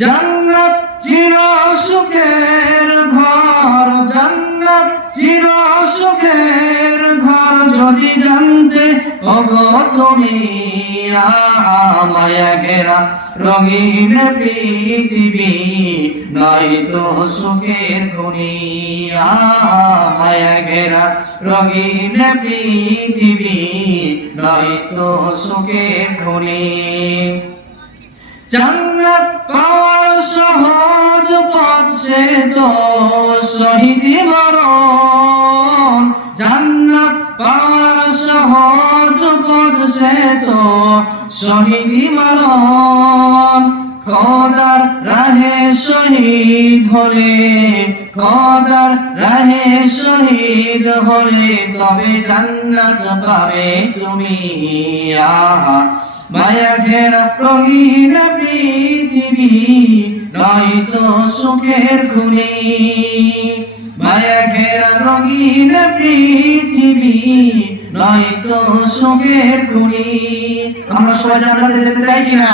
জান্নাত চির সুখের ঘর, জান্নাত চির সুখের ঘর যদি জানতে ওগো তুমি, মায়া ঘেরা রঙিন পৃথিবী নয়তো সুখের খনি, মায়া ঘেরা রঙিন পৃথিবী নয়তো সুখের খনি। জান্নাত পাওয়ার সহজ পথ সে তো শহীদি মরণ, জান্নাত পাওয়ার সহজ পথ সে তো শহীদি মরণ। খোদার রাহে শহীদ হলে, খোদার রাহে শহীদ হলে তবে জান্নাত পাবে তুমি, মায়া ঘেরা রঙিন পৃথিবী নয়তো সুখের খনি, মায়া ঘেরা রঙিন পৃথিবী নয়তো সুখের খনি। আমরা সবাই জান্নাতে যেতে চাই কিনা?